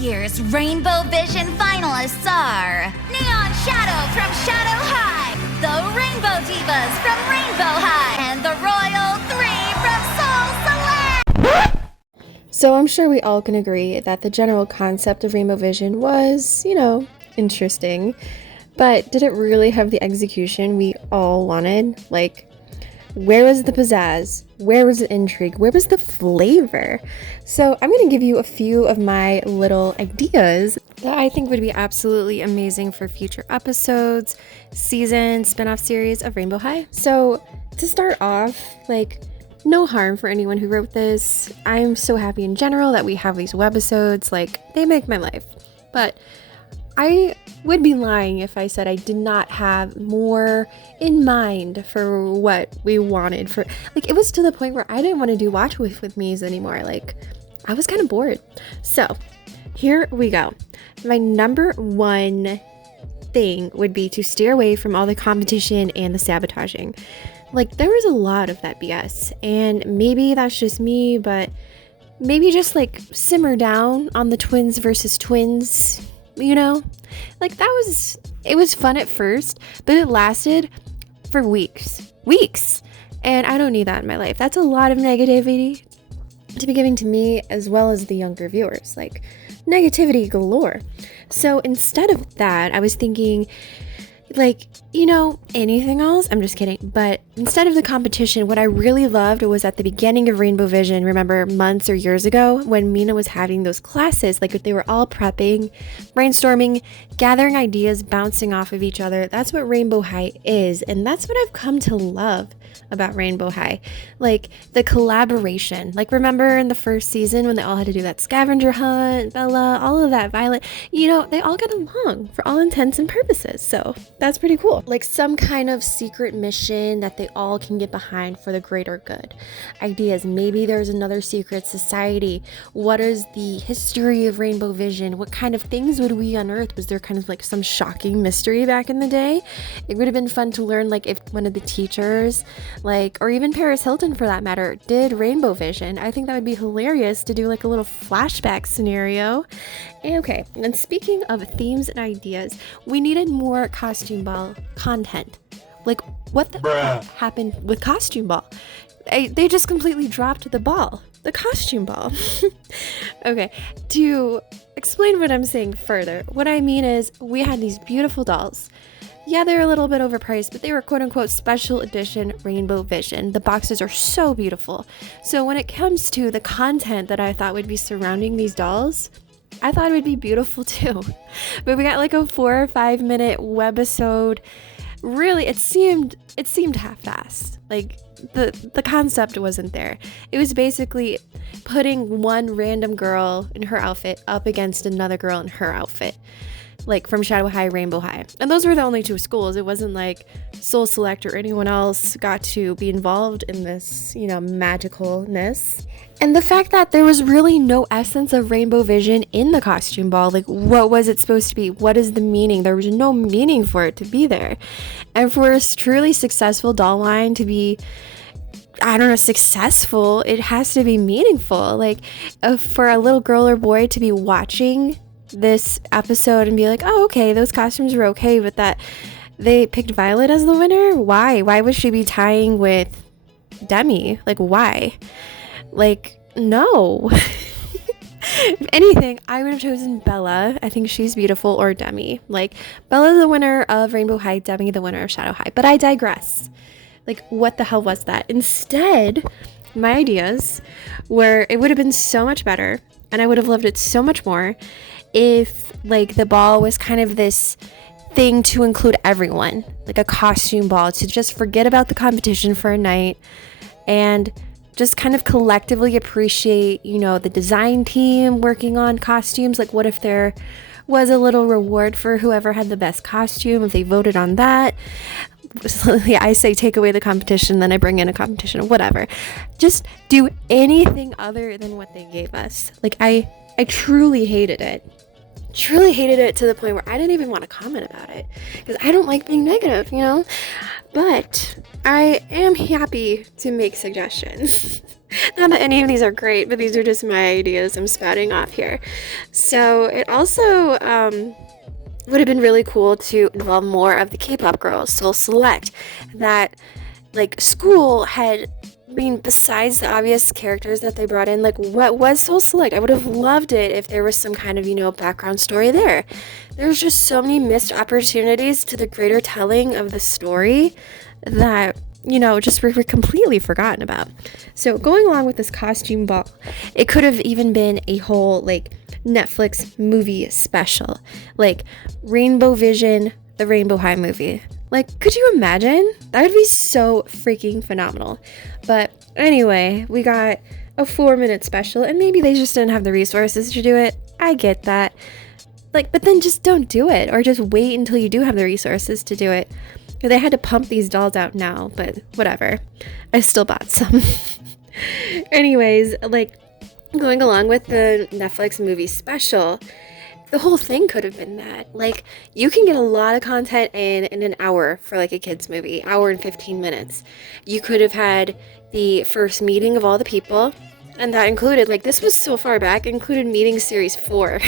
year's Rainbow Vision finalists are Neon Shadow from Shadow High, the Rainbow Divas from Rainbow High, and the Royal 3 from Soul Select! So I'm sure we all can agree that the general concept of Rainbow Vision was, interesting. But did it really have the execution we all wanted? Like, where was the pizzazz? Where was the intrigue? Where was the flavor? So I'm going to give you a few of my little ideas that I think would be absolutely amazing for future episodes, season, spin-off series of Rainbow High. So to start off, no harm for anyone who wrote this. I'm so happy in general that we have these webisodes. They make my life. But I would be lying if I said I did not have more in mind for what we wanted for, it was to the point where I didn't want to do Watch with Me's anymore. I was kind of bored. So here we go. My number one thing would be to steer away from all the competition and the sabotaging. There was a lot of that BS, and maybe that's just me, but maybe just simmer down on the twins versus twins. It was fun at first, but it lasted for weeks, and I don't need that in my life. That's a lot of negativity to be giving to me as well as the younger viewers, negativity galore. So instead of that, I was thinking, anything else? I'm just kidding. But instead of the competition, what I really loved was at the beginning of Rainbow Vision, remember months or years ago when Mina was having those classes, they were all prepping, brainstorming, gathering ideas, bouncing off of each other. That's what Rainbow High is. And that's what I've come to love about Rainbow High. The collaboration. Remember in the first season when they all had to do that scavenger hunt, Bella, all of that, Violet, they all got along for all intents and purposes. So that's pretty cool. Some kind of secret mission that they all can get behind for the greater good. Ideas. Maybe there's another secret society. What is the history of Rainbow Vision? What kind of things would we unearth? Was there kind of some shocking mystery back in the day? It would have been fun to learn if one of the teachers, or even Paris Hilton for that matter, did Rainbow Vision. I think that would be hilarious to do a little flashback scenario. Okay, and speaking of themes and ideas, we needed more costume ball content. What the heck happened with costume ball? They just completely dropped the ball. The costume ball. Okay, to explain what I'm saying further, what I mean is we had these beautiful dolls. Yeah, they're a little bit overpriced, but they were quote-unquote special edition Rainbow Vision. The boxes are so beautiful. So when it comes to the content that I thought would be surrounding these dolls, I thought it would be beautiful too. But we got a 4 or 5 minute webisode. Really, it seemed half-assed. The concept wasn't there. It was basically putting one random girl in her outfit up against another girl in her outfit. From Shadow High, Rainbow High. And those were the only two schools. It wasn't Soul Select or anyone else got to be involved in this, magicalness. And the fact that there was really no essence of Rainbow Vision in the costume ball. What was it supposed to be? What is the meaning? There was no meaning for it to be there. And for a truly successful doll line to be, successful, it has to be meaningful. For a little girl or boy to be watching this episode and be oh, okay, those costumes were okay, but that they picked Violet as the winner? Why would she be tying with Demi? Why? No. If anything, I would have chosen Bella. I think she's beautiful, or Demi. Bella the winner of Rainbow High, Demi the winner of Shadow High. But I digress. What the hell was that? Instead, my ideas were, it would have been so much better, and I would have loved it so much more if the ball was kind of this thing to include everyone, a costume ball, to just forget about the competition for a night and just kind of collectively appreciate, the design team working on costumes. What if there was a little reward for whoever had the best costume, if they voted on that? Yeah, I say take away the competition, then I bring in a competition, whatever. Just do anything other than what they gave us. I truly hated it. Truly hated it to the point where I didn't even want to comment about it because I don't like being negative, But I am happy to make suggestions. Not that any of these are great, but these are just my ideas I'm spouting off here. So it also would have been really cool to involve more of the K-pop girls, Soul Select, that like school had. I mean, besides the obvious characters that they brought in, like what was Soul Select? I would have loved it if there was some kind of, background story there. There's just so many missed opportunities to the greater telling of the story that, just were completely forgotten about. So going along with this costume ball, it could have even been a whole, like, Netflix movie special. Like, Rainbow Vision, the Rainbow High movie. Like, could you imagine? That would be so freaking phenomenal. But anyway, we got a 4-minute special, and maybe they just didn't have the resources to do it. I get that. Like, but then just don't do it, or just wait until you do have the resources to do it. They had to pump these dolls out now, but whatever. I still bought some. Anyways, like, going along with the Netflix movie special, the whole thing could have been that. Like, you can get a lot of content in an hour for, like, a kid's movie, hour and 15 minutes. You could have had the first meeting of all the people, and that included, like, this was so far back, included meeting series 4.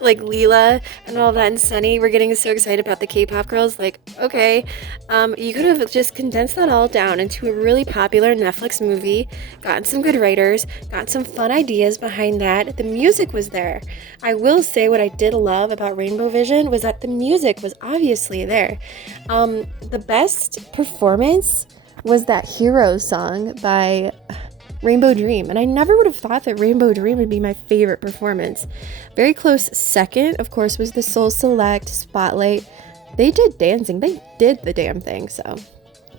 Like Leela and all that, and Sunny were getting so excited about the K-pop girls. Like, okay, you could have just condensed that all down into a really popular Netflix movie, gotten some good writers, got some fun ideas behind that. The music was there. I will say what I did love about Rainbow Vision was that the music was obviously there. The best performance was that Hero song by Rainbow Dream, and I never would have thought that Rainbow Dream would be my favorite performance. Very close second, of course, was the Soul Select, Spotlight. They did dancing. They did the damn thing, so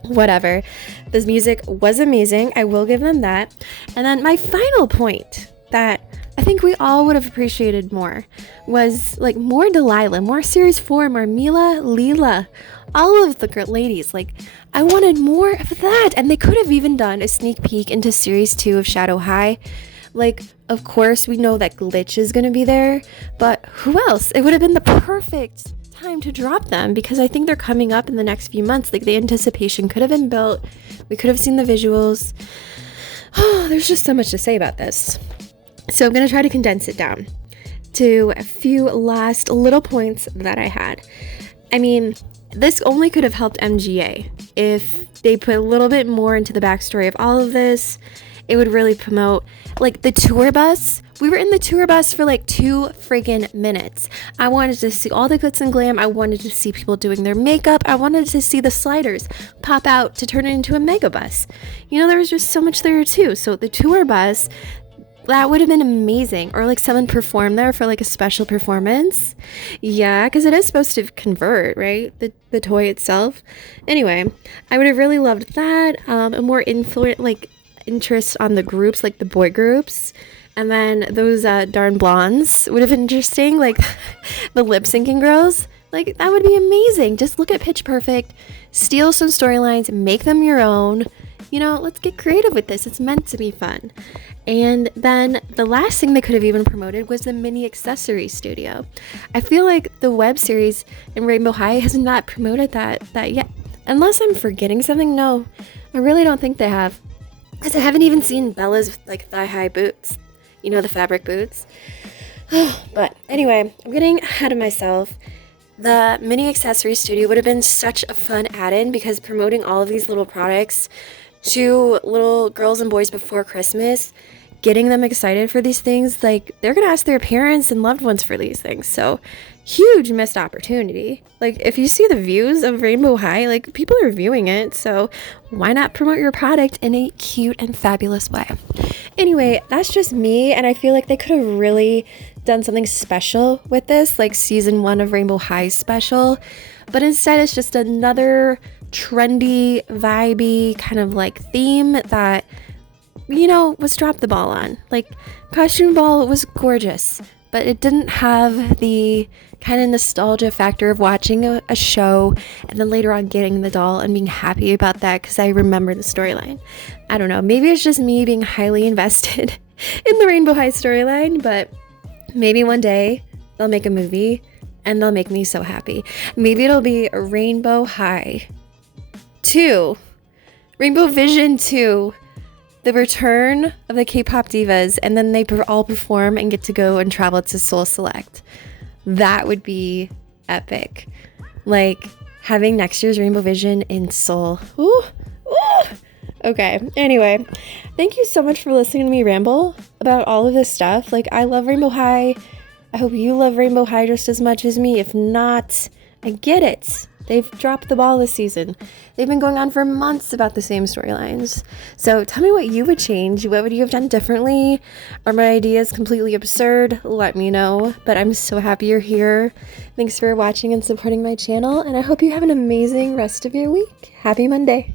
whatever. This music was amazing. I will give them that. And then my final point that I think we all would have appreciated more was like more Delilah, more Series 4, more Mila, Leela, all of the ladies. Like, I wanted more of that. And they could have even done a sneak peek into Series 2 of Shadow High. Like, of course, we know that Glitch is going to be there, but who else? It would have been the perfect time to drop them because I think they're coming up in the next few months. Like, the anticipation could have been built. We could have seen the visuals. Oh, there's just so much to say about this. So I'm going to try to condense it down to a few last little points that I had. I mean, this only could have helped MGA if they put a little bit more into the backstory of all of this. It would really promote, like, the tour bus. We were in the tour bus for like 2 friggin' minutes. I wanted to see all the glitz and glam. I wanted to see people doing their makeup. I wanted to see the sliders pop out to turn it into a mega bus. There was just so much there too. So the tour bus, that would have been amazing. Or like someone perform there for like a special performance. Yeah, because it is supposed to convert, right? The toy itself. Anyway, I would have really loved that. A more interest on the groups, like the boy groups. And then those darn blondes would have been interesting. Like the lip syncing girls. Like, that would be amazing. Just look at Pitch Perfect, steal some storylines, make them your own. Let's get creative with this. It's meant to be fun. And then the last thing they could have even promoted was the mini accessory studio. I feel like the web series in Rainbow High has not promoted that yet. Unless I'm forgetting something. No, I really don't think they have. Because I haven't even seen Bella's with like thigh-high boots. The fabric boots. But anyway, I'm getting ahead of myself. The mini accessory studio would have been such a fun add-in because promoting all of these little products to little girls and boys before Christmas, getting them excited for these things, like, they're gonna ask their parents and loved ones for these things. So huge missed opportunity. Like, if you see the views of Rainbow High, like, people are viewing it, so why not promote your product in a cute and fabulous way? Anyway, that's just me, and I feel like they could have really done something special with this, like season 1 of Rainbow High special, but instead it's just another trendy, vibey kind of like theme that, was dropped the ball on. Like, Costume Ball was gorgeous, but it didn't have the kind of nostalgia factor of watching a show and then later on getting the doll and being happy about that because I remember the storyline. I don't know, maybe it's just me being highly invested in the Rainbow High storyline, but maybe one day they'll make a movie and they'll make me so happy. Maybe it'll be Rainbow High 2, Rainbow Vision 2, the return of the K-pop divas, and then they all perform and get to go and travel to Seoul Select. That would be epic. Like having next year's Rainbow Vision in Seoul. Ooh, ooh. Okay, anyway, thank you so much for listening to me ramble about all of this stuff. Like, I love Rainbow High. I hope you love Rainbow High just as much as me. If not, I get it. They've dropped the ball this season. They've been going on for months about the same storylines. So tell me what you would change. What would you have done differently? Are my ideas completely absurd? Let me know. But I'm so happy you're here. Thanks for watching and supporting my channel, and I hope you have an amazing rest of your week. Happy Monday.